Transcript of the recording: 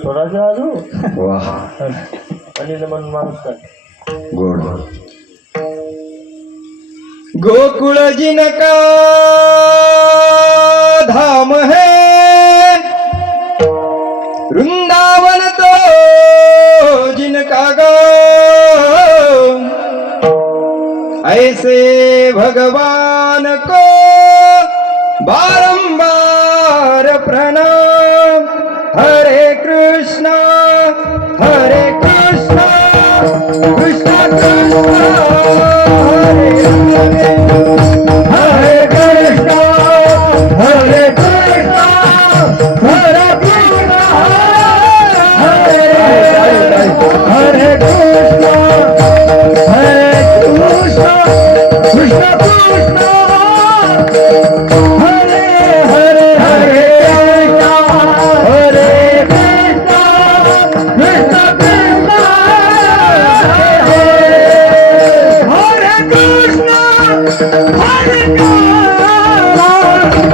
स्वराज्य आजू वाह आणि मन माणूस काय गोड गोकुळ जिनका धाम है वृंदावन तो जिनका गा ऐसे भगवान को बारंबार प्रणाम। हरे कृष्णा कृष्णा कृष्णा हरे हरे हरे कृष्णा हरे कृष्णा हरे कृष्णा हरे हरे कृष्णा हरे कृष्णा कृष्णा कृष्णा हरे हरे हरे कृष्णा हरे कृष्णा कृष्णा कृष्णा हरे हरे कृष्णा हरे कृष्णा